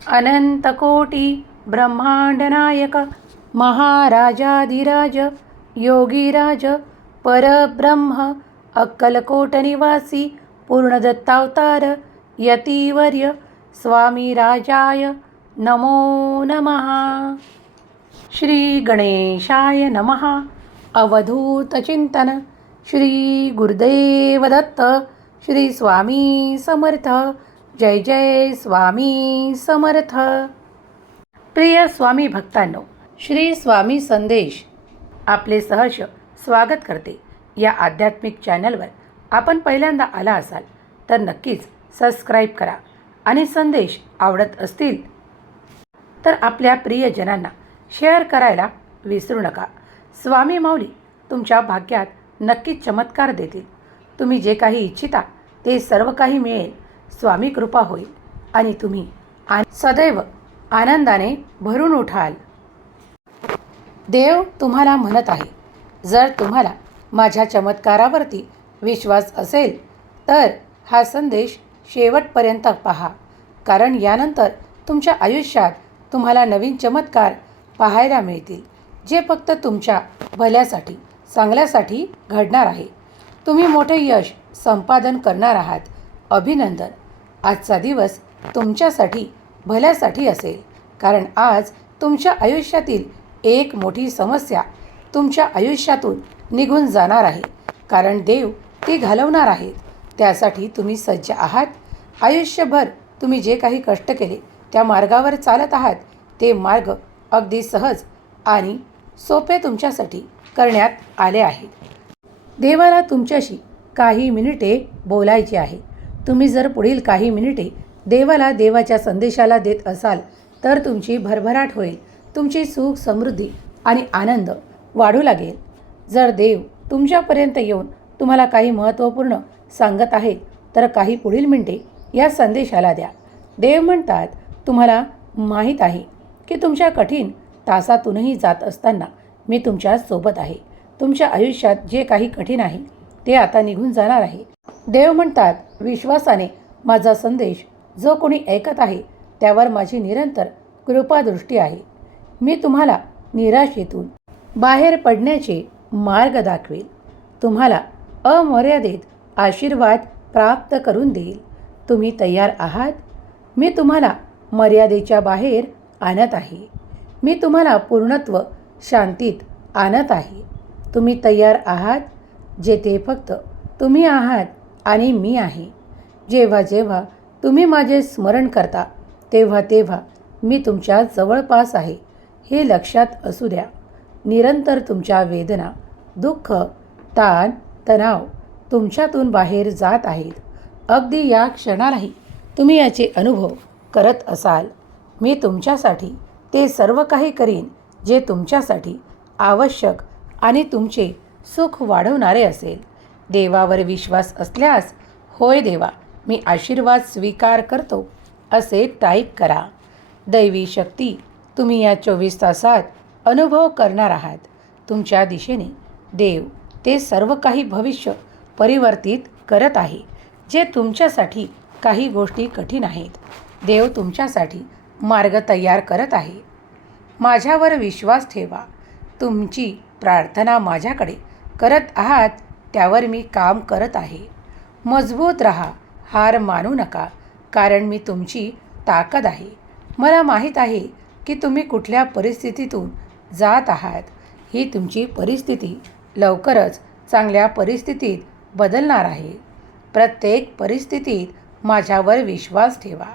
अनंतकोटी ब्रह्मांडनायक महाराजाधिराज योगीराज परब्रह्म अक्कलकोटनिवासी पूर्णदत्तावतार यतीवर्य स्वामी राजाय नमो नमः। श्री गणेशाय नमः अवधूतचिंतन श्री गुरुदेवदत्त श्री स्वामी समर्थ। जय जय स्वामी समर्थ. प्रिय स्वामी भक्तांनो श्री स्वामी संदेश आपले सहर्ष स्वागत करते. या आध्यात्मिक चॅनलवर आपण पहिल्यांदा आला असाल तर नक्कीच सबस्क्राईब करा आणि संदेश आवडत असतील तर आपल्या प्रियजनांना शेअर करायला विसरू नका. स्वामी माऊली तुमच्या भाग्यात नक्कीच चमत्कार देतील. तुम्ही जे काही इच्छिता ते सर्व काही मिळेल. स्वामी कृपा होईल. आणि तुम्ही आ सदैव आनंदाने भरून उठाल. देव तुम्हाला म्हणत आहे जर तुम्हाला माझ्या चमत्कारावरती विश्वास असेल तर हा संदेश शेवटपर्यंत पहा. कारण यानंतर तुमच्या आयुष्यात तुम्हाला नवीन चमत्कार पाहायला मिळतील जे फक्त तुमच्या भल्यासाठी चांगल्यासाठी घडणार आहे. तुम्ही मोठे यश संपादन करणार आहात. अभिनंदन. आजचा दिवस तुमच्यासाठी भल्यासाठी असेल. कारण आज तुमच्या आयुष्यातील एक मोठी समस्या तुमच्या आयुष्यातून निघून जाणार आहे. कारण देव ती घालवणार आहेत. त्यासाठी तुम्ही सज्ज आहात. आयुष्यभर तुम्ही जे काही कष्ट केले त्या मार्गावर चालत आहात. ते मार्ग अगदी सहज आणि सोपे तुमच्यासाठी करण्यात आले आहेत. देवाला तुमच्याशी काही मिनिटे बोलायची आहे. तुम्ही जर पुढील काही मिनिटे देवाला देवाच्या संदेशाला देत असाल तर तुमची भरभराट होईल तुमची सुख समृद्धी आणि आनंद वाढू लागेल. जर देव तुमच्यापर्यंत येऊन तुम्हाला काही महत्त्वपूर्ण सांगत आहेत तर काही पुढील मिनिटे या संदेशाला द्या. देव म्हणतात तुम्हाला माहीत आहे की तुमच्या कठीण तासातूनही जात असताना मी तुमच्यासोबत आहे. तुमच्या आयुष्यात जे काही कठीण आहे ते आता निघून जाणार आहे. देव म्हणतात विश्वासाने माझा संदेश जो कोणी ऐकत आहे त्यावर माझी निरंतर कृपादृष्टी आहे. मी तुम्हाला निराशेतून बाहेर पडण्याचे मार्ग दाखवेल. तुम्हाला अमर्यादित आशीर्वाद प्राप्त करून देईल. तुम्ही तयार आहात. मी तुम्हाला मर्यादेच्या बाहेर आणत आहे. मी तुम्हाला पूर्णत्व शांतीत आणत आहे. तुम्ही तयार आहात. जेथे फक्त तुम्ही आहात आणि मी आहे. जेव्हा जेव्हा तुम्ही माझे स्मरण करता तेव्हा तेव्हा मी तुमच्या जवळपास आहे. हे लक्षात असू द्या. निरंतर तुमच्या वेदना दुःख ताण तणाव तुमच्यातून बाहेर जात आहेत. अगदी या क्षणालाही तुम्ही याचे अनुभव करत असाल. मी तुमच्यासाठी ते सर्व काही करीन जे तुमच्यासाठी आवश्यक आणि तुमचे सुख वाढवणारे असेल. देवावर विश्वास असल्यास होय देवा मी आशीर्वाद स्वीकार करतो असे टाईप करा. दैवी शक्ती तुम्ही या चोवीस तासात अनुभव करणार आहात. तुमच्या दिशेने देव ते सर्व काही भविष्य परिवर्तित करत आहे जे तुमच्यासाठी काही गोष्टी कठीण आहेत. देव तुमच्यासाठी मार्ग तयार करत आहे. माझ्यावर विश्वास ठेवा. तुमची प्रार्थना माझ्याकडे करत आहात त्यावर मी काम करत आहे. मजबूत राहा हार मानू नका कारण मी तुमची ताकद आहे. मला माहीत आहे की तुम्ही कुठल्या परिस्थितीतून जात आहात. ही तुमची परिस्थिती लवकरच चांगल्या परिस्थितीत बदलणार आहे. प्रत्येक परिस्थितीत माझ्यावर विश्वास ठेवा.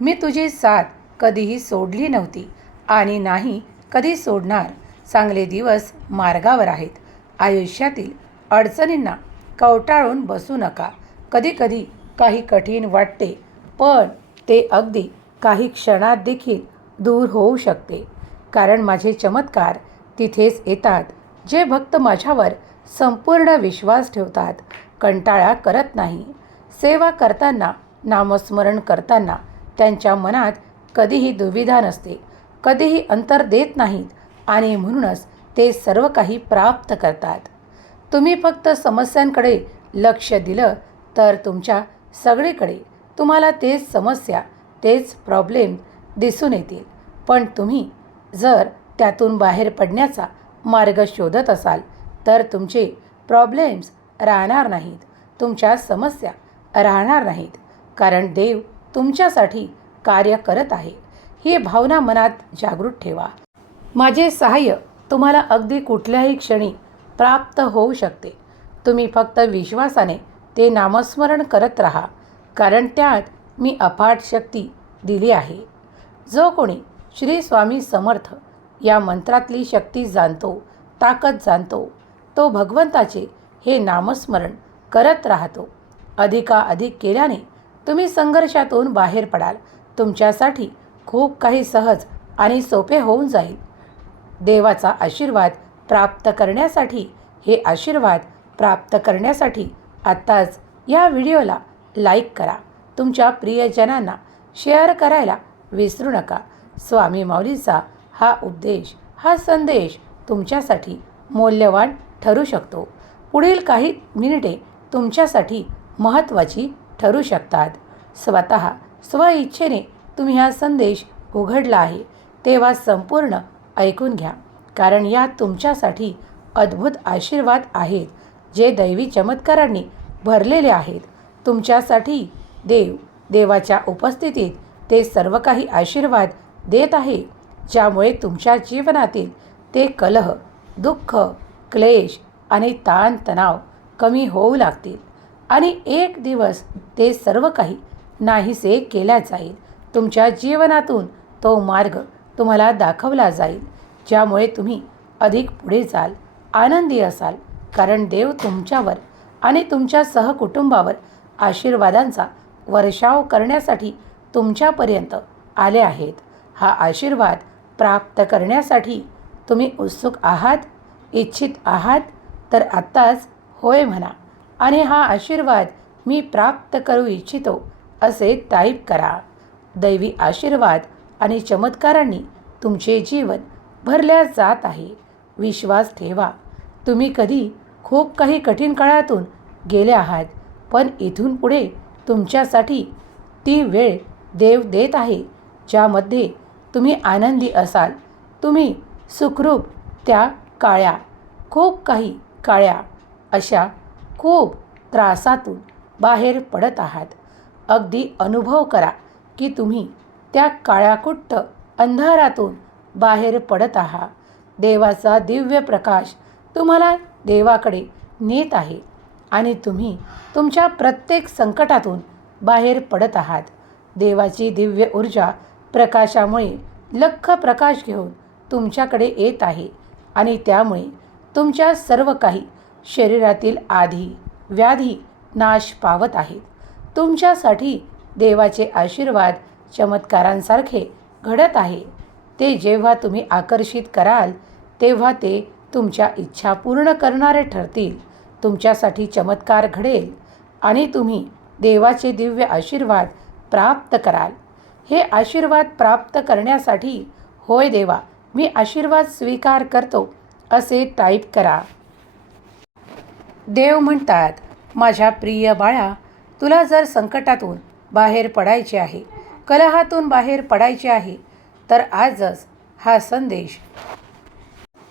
मी तुझी साथ कधीही सोडली नव्हती आणि नाही कधी सोडणार. चांगले दिवस मार्गावर आहेत. आयुष्यातील अडचणींना कवटाळून बसू नका. कधीकधी काही कठीण वाटते पण ते अगदी काही क्षणात देखील दूर होऊ शकते. कारण माझे चमत्कार तिथेच येतात जे भक्त माझ्यावर संपूर्ण विश्वास ठेवतात. कंटाळा करत नाही. सेवा करताना नामस्मरण करताना त्यांच्या मनात कधीही दुविधा नसते. कधीही अंतर देत नाहीत आणि म्हणूनच ते सर्व काही प्राप्त करतात. तुम्ही फक्त समस्यांकडे लक्ष दिलं तर तुमच्या सगळीकडे तुम्हाला तेच समस्या तेच प्रॉब्लेम दिसून येतील. पण तुम्ही जर त्यातून बाहेर पडण्याचा मार्ग शोधत असाल तर तुमचे प्रॉब्लेम्स राहणार नाहीत. तुमच्या समस्या राहणार नाहीत. कारण देव तुमच्यासाठी कार्य करत आहे. ही भावना मनात जागृत ठेवा. माझे सहाय्य तुम्हाला अगदी कुठल्याही क्षणी प्राप्त होऊ शकते. तुम्ही फक्त विश्वासाने ते नामस्मरण करत राहा कारण त्यात मी अफाट शक्ती दिली आहे. जो कोणी श्री स्वामी समर्थ या मंत्रातली शक्ती जाणतो ताकद जाणतो तो भगवंताचे हे नामस्मरण करत राहतो. अधिकाधिक केल्याने तुम्ही संघर्षातून बाहेर पडाल. तुमच्यासाठी खूप काही सहज आणि सोपे होऊन जाईल. देवाचा आशीर्वाद प्राप्त करण्यासाठी. हे आशीर्वाद प्राप्त करण्यासाठी आत्ताच या व्हिडिओला लाईक करा. तुमच्या प्रियजनांना शेअर करायला विसरू नका. स्वामी माऊलीचा हा उपदेश हा संदेश तुमच्यासाठी मौल्यवान ठरू शकतो. पुढील काही मिनिटे तुमच्यासाठी महत्त्वाची ठरू शकतात. स्वतः स्वइच्छेने तुम्ही हा संदेश उघडला आहे. तेव्हा संपूर्ण ऐकून घ्या. कारण यात तुमच्यासाठी अद्भुत आशीर्वाद आहेत जे दैवी चमत्कारांनी भरलेले आहेत. तुमच्यासाठी देव देवाच्या उपस्थितीत ते सर्व काही आशीर्वाद देत आहे ज्यामुळे तुमच्या जीवनातील ते कलह दुःख क्लेश आणि ताणतणाव कमी होऊ लागतील. आणि एक दिवस ते सर्व काही नाहीसे केल्या जाईल. तुमच्या जीवनातून तो मार्ग तुम्हाला दाखवला जाईल. ज्यामुळे तुम्ही अधिक पुढे जाल आनंदी असाल. कारण देव तुमच्यावर आणि तुमच्या सहकुटुंबावर आशीर्वादांचा वर्षाव करण्यासाठी तुमच्यापर्यंत आले आहेत. हा आशीर्वाद प्राप्त करण्यासाठी तुम्ही उत्सुक आहात इच्छित आहात तर आत्ताच होय म्हणा आणि हा आशीर्वाद मी प्राप्त करू इच्छितो असे टाईप करा. दैवी आशीर्वाद आणि चमत्कारांनी तुमचे जीवन भरल्या जात आहे. विश्वास ठेवा. तुम्ही कधी खूप काही कठीण काळातून गेले आहात पण इथून पुढे तुमच्यासाठी ती वेळ देव देत आहे ज्यामध्ये तुम्ही आनंदी असाल. तुम्ही सुखरूप त्या काळ्या खूप काही काळ्या अशा खूप त्रासातून बाहेर पडत आहात. अगदी अनुभव करा की तुम्ही त्या काळ्याकुट्ट अंधारातून बाहेर पडत आहात देवाचा दिव्य प्रकाश तुम्हाला देवाकडे नेत आहे आणि तुम्ही तुमच्या प्रत्येक संकटातून बाहेर पडत आहात. देवाची दिव्य ऊर्जा प्रकाशामुळे लख प्रकाश घेऊन तुमच्याकडे येत आहे आणि त्यामुळे तुमच्या सर्व काही शरीरातील आधी व्याधी नाश पावत आहेत. तुमच्यासाठी देवाचे आशीर्वाद चमत्कारांसारखे घडत आहे. ते जेव्हा तुम्ही आकर्षित कराल तेव्हा ते तुमच्या इच्छा पूर्ण करणारे ठरतील. तुमच्यासाठी चमत्कार घडेल आणि तुम्ही देवाचे दिव्य आशीर्वाद प्राप्त कराल. हे आशीर्वाद प्राप्त करण्यासाठी होय देवा मी आशीर्वाद स्वीकार करतो असे टाईप करा. देव म्हणतात माझ्या प्रिय बाळा तुला जर संकटातून बाहेर पडायचे आहे कलहातून बाहेर पडायचे आहे तर आजच हा संदेश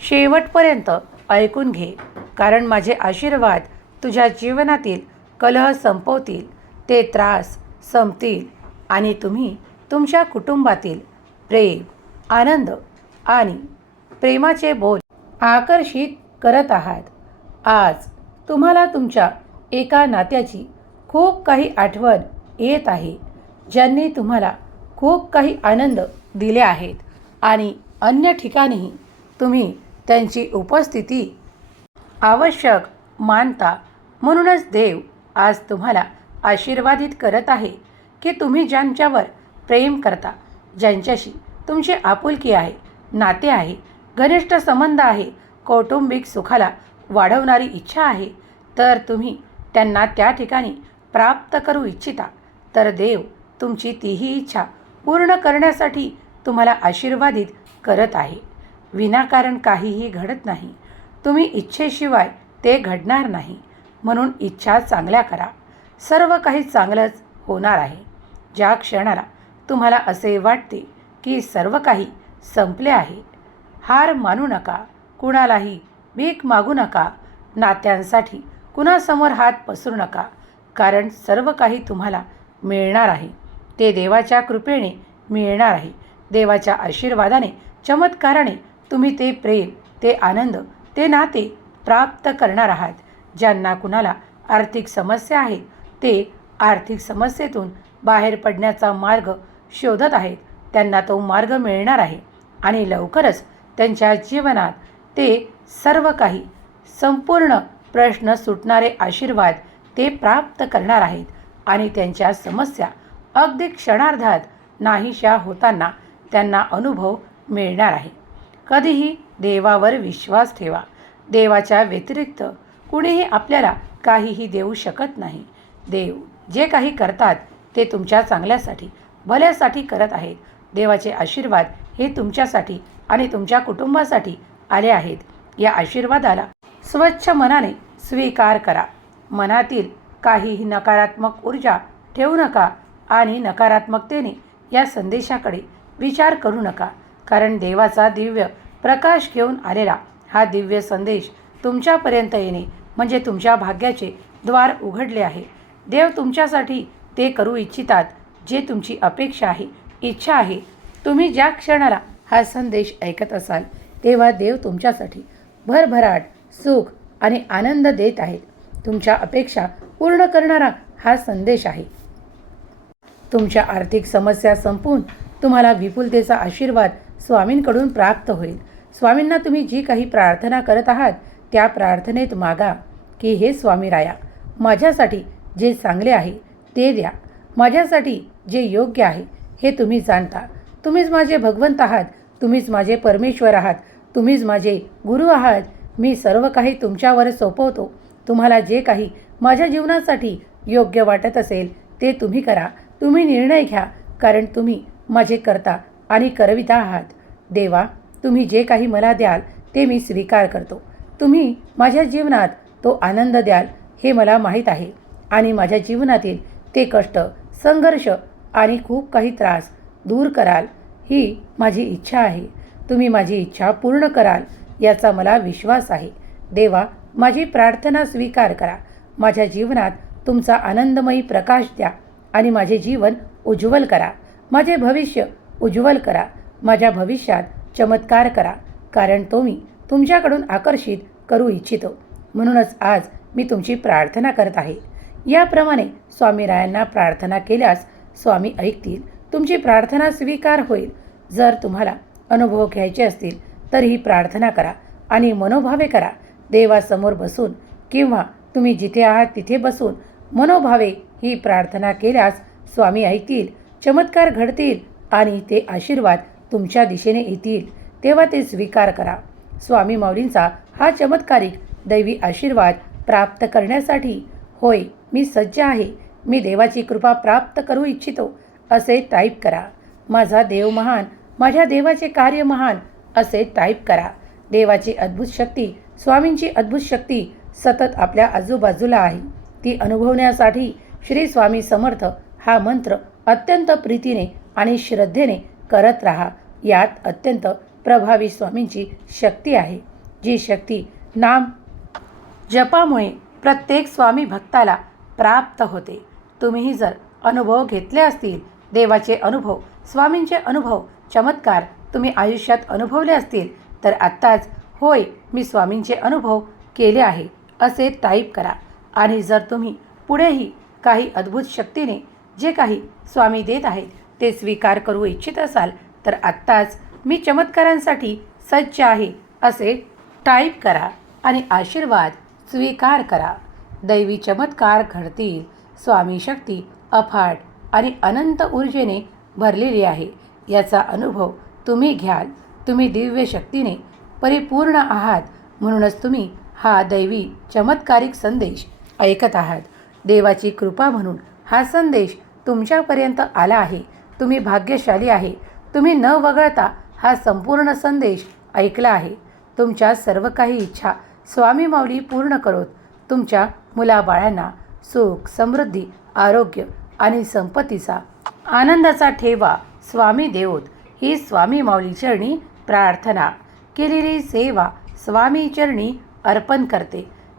शेवटपर्यंत ऐकून घे. कारण माझे आशीर्वाद तुझ्या जीवनातील कलह संपवतील ते त्रास संपतील आणि तुम्ही तुमच्या कुटुंबातील प्रेम आनंद आणि प्रेमाचे बोल आकर्षित करत आहात. आज तुम्हाला तुमच्या एका नात्याची खूप काही आठवण येत आहे. ज्यांनी तुम्हाला खूप काही आनंद दिले आहेत. आणि अन्य ठिकाणीही तुम्ही त्यांची उपस्थिती आवश्यक मानता म्हणूनच देव आज तुम्हाला आशीर्वादित करत आहे की तुम्ही ज्यांच्यावर प्रेम करता ज्यांच्याशी तुमची आपुलकी आहे नाते आहे घनिष्ठ संबंध आहे कौटुंबिक सुखाला वाढवणारी इच्छा आहे तर तुम्ही त्यांना त्या ठिकाणी प्राप्त करू इच्छिता तर देव तुमची तीही इच्छा पूर्ण करण्यासाठी तुम्हाला आशीर्वादित करत आहे. विनाकारण काहीही घडत नाही. तुम्ही इच्छेशिवाय ते घडणार नाही. म्हणून इच्छा चांगल्या करा. सर्व काही चांगलंच होणार आहे. ज्या क्षणाला तुम्हाला असे वाटते की सर्व काही संपले आहे हार मानू नका कुणालाही भीक मागू नका नात्यांसाठी कुणासमोर हात पसरू नका कारण सर्व काही तुम्हाला मिळणार आहे. ते देवाच्या कृपेने मिळणार आहे. देवाच्या आशीर्वादाने चमत्काराने तुम्ही ते प्रेम ते आनंद ते नाते प्राप्त करणार आहात. ज्यांना कुणाला आर्थिक समस्या आहेत ते आर्थिक समस्येतून बाहेर पडण्याचा मार्ग शोधत आहेत. त्यांना तो मार्ग मिळणार आहे आणि लवकरच त्यांच्या जीवनात ते सर्व काही संपूर्ण प्रश्न सुटणारे आशीर्वाद ते प्राप्त करणार आहेत आणि त्यांच्या समस्या अगदी क्षणार्धात नाहीशा होताना त्यांना अनुभव मिळणार आहे. कधीही देवावर विश्वास ठेवा. देवाच्या व्यतिरिक्त कुणीही आपल्याला काहीही देऊ शकत नाही. देव जे काही करतात ते तुमच्या चांगल्यासाठी भल्यासाठी करत आहेत. देवाचे आशीर्वाद हे तुमच्यासाठी आणि तुमच्या कुटुंबासाठी आले आहेत. या आशीर्वादाला स्वच्छ मनाने स्वीकार करा. मनातील काहीही नकारात्मक ऊर्जा ठेवू नका. आणि नकारात्मकतेने या संदेशाकडे विचार करू नका. कारण देवाचा दिव्य प्रकाश घेऊन आलेला हा दिव्य संदेश तुमच्यापर्यंत येणे म्हणजे तुमच्या भाग्याचे द्वार उघडले आहे. देव तुमच्यासाठी ते करू इच्छितात जे तुमची अपेक्षा आहे इच्छा आहे. तुम्ही ज्या क्षणाला हा संदेश ऐकत असाल तेव्हा देव तुमच्यासाठी भरभराट सुख आणि आनंद देत आहेत. तुमच्या अपेक्षा पूर्ण करणारा हा संदेश आहे. तुमच्या आर्थिक समस्या संपून तुम्हाला विपुलतेचा आशीर्वाद स्वामींकडून प्राप्त होईल. स्वामींना तुम्ही जी काही प्रार्थना करत आहात त्या प्रार्थनेत मागा की हे स्वामी राया माझ्यासाठी जे चांगले आहे ते द्या. माझ्यासाठी जे योग्य आहे हे तुम्ही जाणता. तुम्हीच माझे भगवंत आहात तुम्हीच माझे परमेश्वर आहात तुम्हीच माझे गुरु आहात. मी सर्व काही तुमच्यावर सोपवतो. तुम्हाला जे काही माझ्या जीवनासाठी योग्य वाटत असेल ते तुम्ही करा. तुम्ही निर्णय घ्या कारण तुम्ही माझे करता आणि करविता आहात. देवा तुम्ही जे काही मला द्याल ते मी स्वीकार करतो. तुम्ही माझ्या जीवनात तो आनंद द्याल हे मला माहीत आहे. आणि माझ्या जीवनातील ते कष्ट संघर्ष आणि खूप काही त्रास दूर कराल ही माझी इच्छा आहे. तुम्ही माझी इच्छा पूर्ण कराल याचा मला विश्वास आहे. देवा माझी प्रार्थना स्वीकार करा. माझ्या जीवनात तुमचा आनंदमयी प्रकाश द्या. आणि माझे जीवन उज्ज्वल करा. माझे भविष्य उज्ज्वल करा. माझ्या भविष्यात चमत्कार करा. कारण तो मी तुमच्याकडून आकर्षित करू इच्छितो. म्हणूनच आज मी तुमची प्रार्थना करत आहे. याप्रमाणे स्वामीरायांना प्रार्थना केल्यास स्वामी ऐकतील तुमची प्रार्थना स्वीकार होईल. जर तुम्हाला अनुभव घ्यायचे असतील तर ही प्रार्थना करा आणि मनोभावे करा. देवासमोर बसून किंवा तुम्ही जिथे आहात तिथे बसून मनोभावे ही प्रार्थना केल्यास स्वामी ऐकतील चमत्कार घडतील आणि ते आशीर्वाद तुमच्या दिशेने येतील. तेव्हा ते स्वीकार करा. स्वामी माऊलींचा हा चमत्कारिक दैवी आशीर्वाद प्राप्त करण्यासाठी होय मी सज्ज आहे. मी देवाची कृपा प्राप्त करू इच्छितो. असे टाईप करा. माझा देव महान माझ्या देवाचे कार्य महान असे टाईप करा. देवाची अद्भुत शक्ती स्वामींची अद्भुत शक्ती सतत आपल्या आजूबाजूला आहे. ती अनुभवण्यासाठी श्री स्वामी समर्थ हा मंत्र अत्यंत प्रीतीने आणि श्रद्धेने करत राहा. यात अत्यंत प्रभावी स्वामींची शक्ती आहे. जी शक्ती नाम जपामुळे प्रत्येक स्वामी भक्ताला प्राप्त होते. तुम्हीही जर अनुभव घेतले असतील देवाचे अनुभव स्वामींचे अनुभव चमत्कार तुम्ही आयुष्यात अनुभवले असतील तर आत्ताच होय मी स्वामींचे अनुभव केले आहे असे टाईप करा. आणि जर तुम्ही पुढेही काही अद्भुत शक्तीने जे काही स्वामी देत आहेत ते स्वीकार करू इच्छित असाल तर आत्ताच मी चमत्कारांसाठी सज्ज आहे असे टाईप करा आणि आशीर्वाद स्वीकार करा. दैवी चमत्कार घडतील. स्वामी शक्ती अफाट आणि अनंत ऊर्जेने भरलेली आहे. याचा अनुभव तुम्ही घ्याल. तुम्ही दिव्य शक्तीने परिपूर्ण आहात. म्हणूनच तुम्ही हा दैवी चमत्कारिक संदेश ऐकत आहात. देवाची कृपा म्हणून हा संदेश तुमच्यापर्यंत आला आहे. तुम्ही भाग्यशाली आहे. तुम्ही न वगळता हा संपूर्ण संदेश ऐकला आहे. तुमच्या सर्व काही इच्छा स्वामी माऊली पूर्ण करोत. तुमच्या मुलाबाळांना सुख समृद्धी आरोग्य आणि संपत्तीचा आनंदाचा ठेवा स्वामी देवोत. ही स्वामी माऊली चरणी प्रार्थना. केलेली सेवा स्वामी चरणी अर्पण करते.